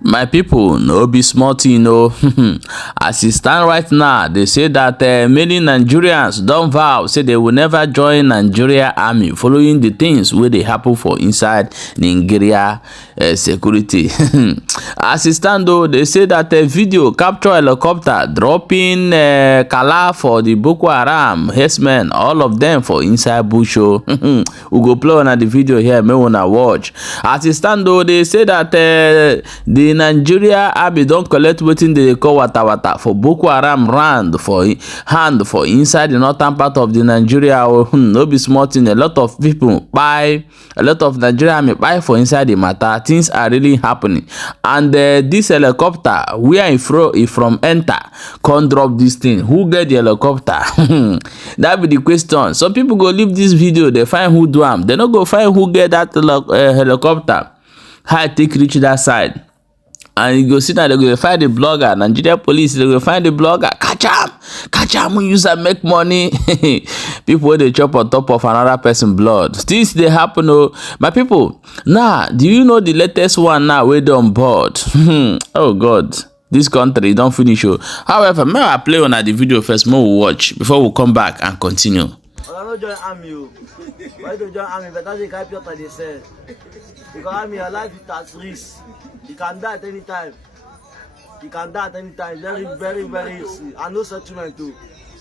My people, no be small thing o. As e stand right now, they say that many Nigerians don vow say they will never join Nigeria army following the things wey dey happen for inside Nigeria security. As e stand o, they say that video capture helicopter dropping kala for the Boko Haram herdsmen, all of them for inside bush o. We go play una the video here, make una watch. As e stand o, they say that the Nigeria army don collect wetin they call wata for Boko Haram hand for inside the northern part of the Nigeria. No be small thing. A lot of people kpai, a lot of Nigeria army kpai for inside the matter. Things are really happening, and this helicopter where e from enter come drop this thing. Who get the helicopter? That be the question. Some people go leave this video, they find who do am, they no go find who get that helicopter. How I take reach that side? And you go see that they go find the blogger. Nigeria police, they go find the blogger. Catch am, use am make money. People wey dey chop on top of another person blood. This dey happen o. My people, now do you know the latest one now wey dey on board? Oh God, this country don finish o. However, may I play una the video first, make we watch before we come back and continue. I no join army o. Why you join army? Better say carry Peter dey sell. Because army, your life is at risk. You can die at any time. You can die at any time. Very easy. And no settlement too.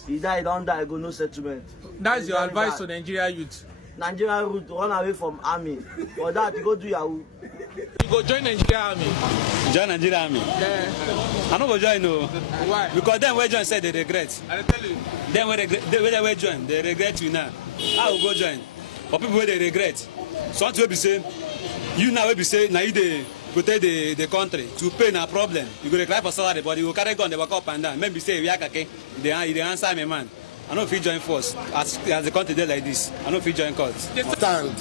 You die, you don't die, go no settlement. That's your advice to Nigeria youth. Nigeria youth run away from army. For that, you go do Yahoo. You go join Nigeria army. Join Nigeria army? Yeah. I no go join no. Why? Because them wey join said they regret. I tell you. Them wey join, they regret you now. I will go join. For people wey they regret. Something wey be say, you now wey be say, now you dey protect the country. To pay na problem. You go cry for salary, but you go carry gun, they walk up and down. Maybe say we are kake, they answer me man. I know if you join force as the country dey like this. I know if you join court. Stand.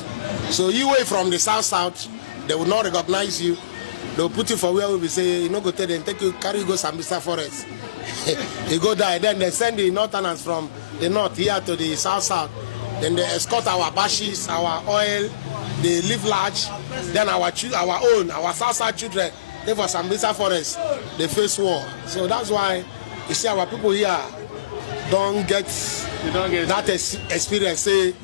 So you way from the south, they will not recognize you. They will put you for where we be say you no go tell them, take you carry you go Sambisa forest. You go there, then they send the northerners from the north here to the south. Then they escort our bashes, our oil. They live large. Then our south children live for Sambisa forest. They face war. So that's why you see our people here don't get that experience. Say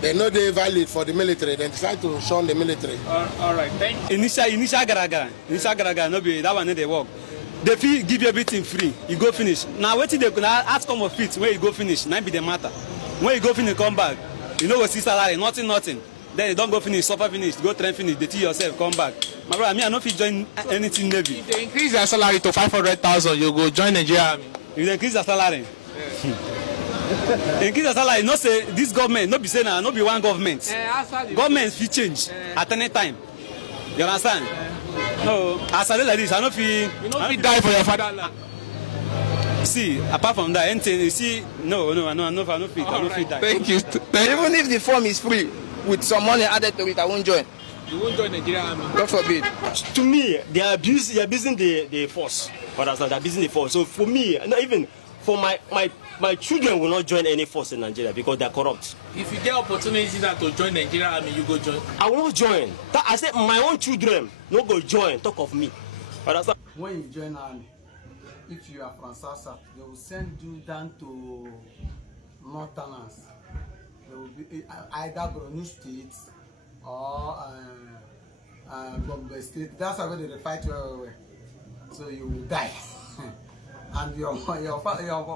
they know they valid for the military. They decide to shun the military. All right. Thank you. Initial garaga, no be that one. No they work. They feel give you everything free. You go finish. Now waiting they gonna ask come of it where you go finish. Now be the matter. When you go finish, come back. You know what see salary, nothing. Then you don't go finish, suffer finish, go train finish, they teach yourself, come back. My brother, I no fit join anything Navy. If they increase their salary to 500,000, you go join Nigeria army. If they increase their salary, increase their salary. No say this government, no be say now, no be one government. Government fit change at any time. You understand? No, as I like this, I no fit. You no fit die for your fatherland. See, apart from that, anything you see, no, I no fit die. Thank you. Even if the form is free, with some money added to it, I won't join. You won't join Nigeria army? God forbid. To me, they are abusing the force. But that's not abusing the force. So for me, not even for my children will not join any force in Nigeria because they are corrupt. If you get opportunity that to join Nigeria army, you go join. I will not join. I said my own children no go join. Talk of me. But that's not. When you join army, if you are from South, they will send you down to northerners. There will be either Borno State or Bombay State. That's how they fight well. So you will die, and your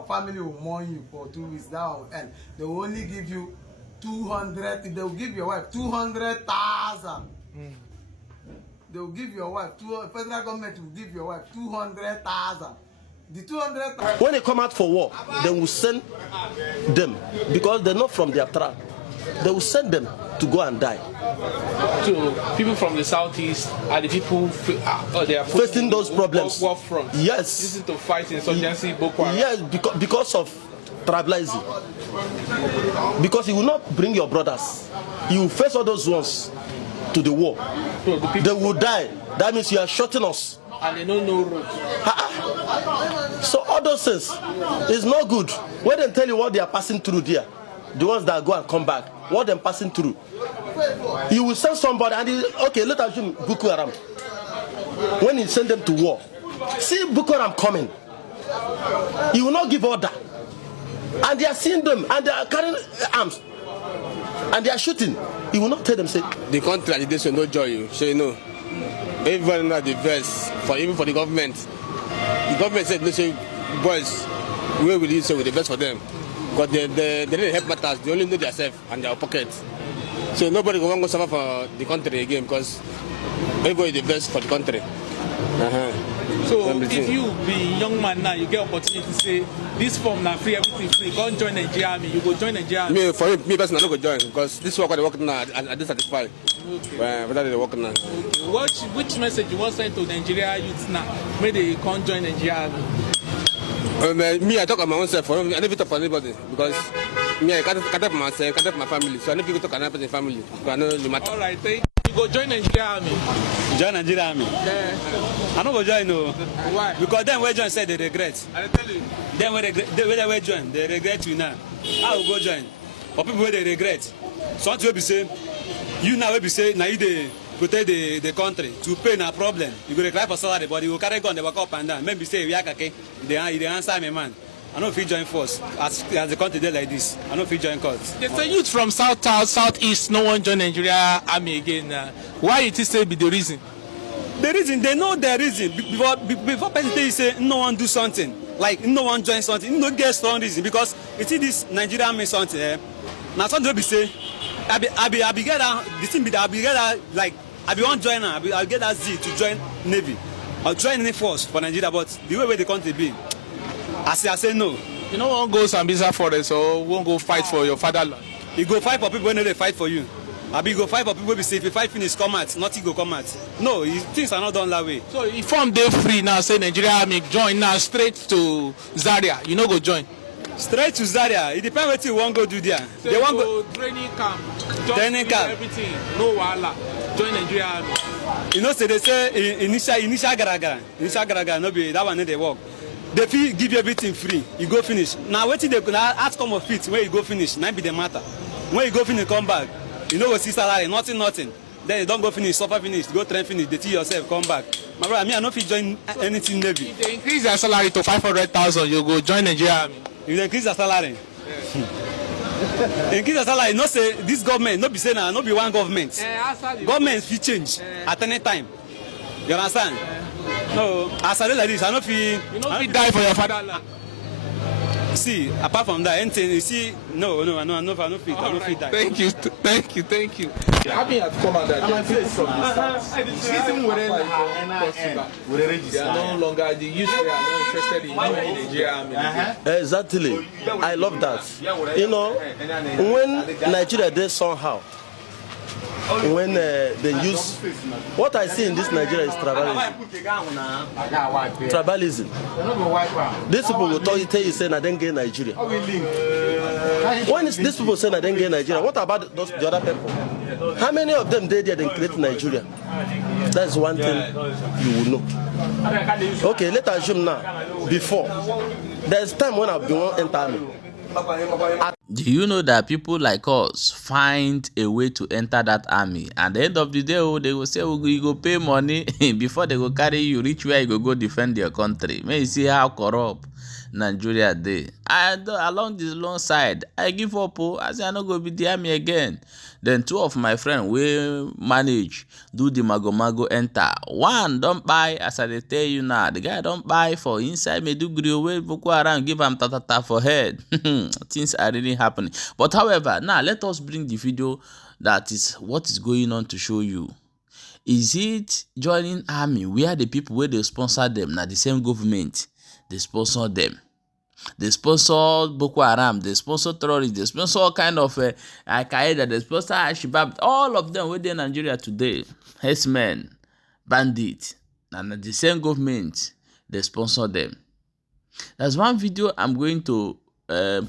family will mourn you for 2 weeks. That will end. They will only give you 200. They will give your wife 200,000. They will give your wife federal government will give your wife 200,000. The 200,000. When they come out for war, they will send them because they're not from their tribe. They will send them to go and die. So people from the southeast are the people they are facing those problems. War front. Yes. This is to fight insurgency, Boko Haram. Yes, because of tribalism. Because you will not bring your brothers. You will face all those ones to the war. So they will die. That means you are shorting us. And they don't know road. So all those things is not good. When they tell you what they are passing through there, the ones that go and come back, what they're passing through, you will send somebody and okay, let us assume Boko Haram. when he send them to war. See Boko Háram coming. He will not give order. And they are seeing them, and they are carrying arms. And they are shooting. He will not tell them, say, the country and the nation no joy you, so you know. Everybody know the best, even for the government. The government said, listen, boys, we will use with the best for them. But they didn't help matters, they only know themselves and their pockets. So nobody will want to suffer for the country again because everybody is the best for the country. So if you be young man now, you get opportunity to say this form now free, everything free. Go and join Nigerian army. You go join Nigerian army. Me, for me personally, I don't go join because this work they working now, I don't satisfy. Okay. But they working now. Okay. Which message you want to send to Nigerian youths now? May they come join Nigerian army? Me, I talk about my own self. I never talk for anybody because me, I can't talk for myself, I can't talk for my family. So I never talk about my family. Because I know the matter. All right, thank you. You go join Nigerian army. Join Nigerian army. Yeah. I don't go join no. Why? Because then we join said they regret. I tell you. Then when they join, they regret you now. I will go join. For people where they regret, something will be say, you now will be say, now you they protect the country to pay no problem. You go cry for salary, but you will carry gun, they walk up and down. Maybe say we are okay. They answer me, man. I don't feel join force as the country there like this. I don't feel join cause. They say youth from southeast, no one join Nigeria army again. Why it is say be the reason? The reason they know the reason before president say no one do something like no one join something, no get strong reason because you see this Nigerian army something. Now something will be say I be get that the thing be that I be get that like I be one joiner I get that zeal to join navy or join any force for Nigeria but the way the country be. I say no. You don't want to go Sambisa forest or won't go fight for your fatherland. You go fight for people when they fight for you. I be go fight for people be say if you fight finish come out, nothing go come out. No, things are not done that way. So if I'm day free now, say Nigeria army join now straight to Zaria, you know go join. Straight to Zaria. It depends what you want go do there. So they want go training camp. Training camp. Everything. No wahala. Join Nigeria army. You know, say they say initial garaga, no be that one they work. They feel give you everything free. You go finish. Now waiting they ask come of it where you go finish. Now be the matter. When you go finish, come back. You know what see salary, nothing. Then you don't go finish, suffer finish, go train finish, they tell yourself, come back. My brother, me I no fit join anything navy. If they increase their salary to 500,000, you go join Nigeria army. If they increase their salary. Increase their salary, no say this government, no be say now, no be one government. Government fit change at any time. You understand? No, as I like this, I no fit. You no fit die for your fatherland. See, apart from that, anything you see, no, I no fit die. Thank you. Army at commander, they people from the south. They are no longer the youth. They are not interested in joining Nigeria army. Exactly. I love that. You know, when Nigeria did somehow, when they use what I see in this Nigeria is tribalism. These people will tell you say I didn't get Nigeria. When these people say I didn't get Nigeria, what about the other people? How many of them they didn't create Nigeria? That's one thing you will know. Okay, let's assume now. Before there's time when I've been enter army. Do you know that people like us find a way to enter that army? At the end of the day, they will say, you go pay money before they go carry you reach where you go defend your country. May you see how corrupt Nigeria dey. Along this long side, I give up. I say I no go be the army again. Then two of my friends will manage do the mago enter. One don't buy, as I dey tell you now. The guy don't buy for inside Meduguri wey Boko Haram give him tatata for head. Things are really happening. But however, now let us bring the video that is what is going on to show you. Is it joining army where the people where they sponsor them now the same government? They sponsor them. They sponsor Boko Haram. They sponsor terrorists. They sponsor all kind of Al-Qaeda. They sponsor Al-Shabaab. All of them within Nigeria today. Herdsmen, bandits, and the same government. They sponsor them. There's one video I'm going to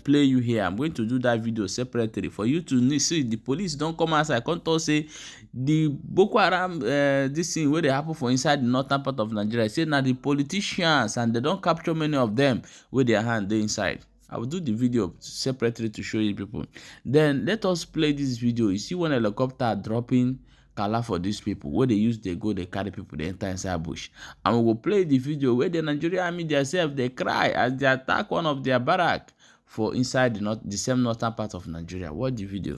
play you here. I'm going to do that video separately for you to see. The police don't come outside. Can't tell say the Boko Haram this thing where they happen for inside the northern part of Nigeria. Say now the politicians and they don't capture many of them with their hand they inside. I will do the video separately to show you people. Then let us play this video. You see one helicopter dropping kpakala for these people wey dey use dey go dey carry people dey enter inside bush. And we go play the video where the Nigerian army themselves dey cry as they attack one of their barrack for inside the same northern part of Nigeria. Watch the video.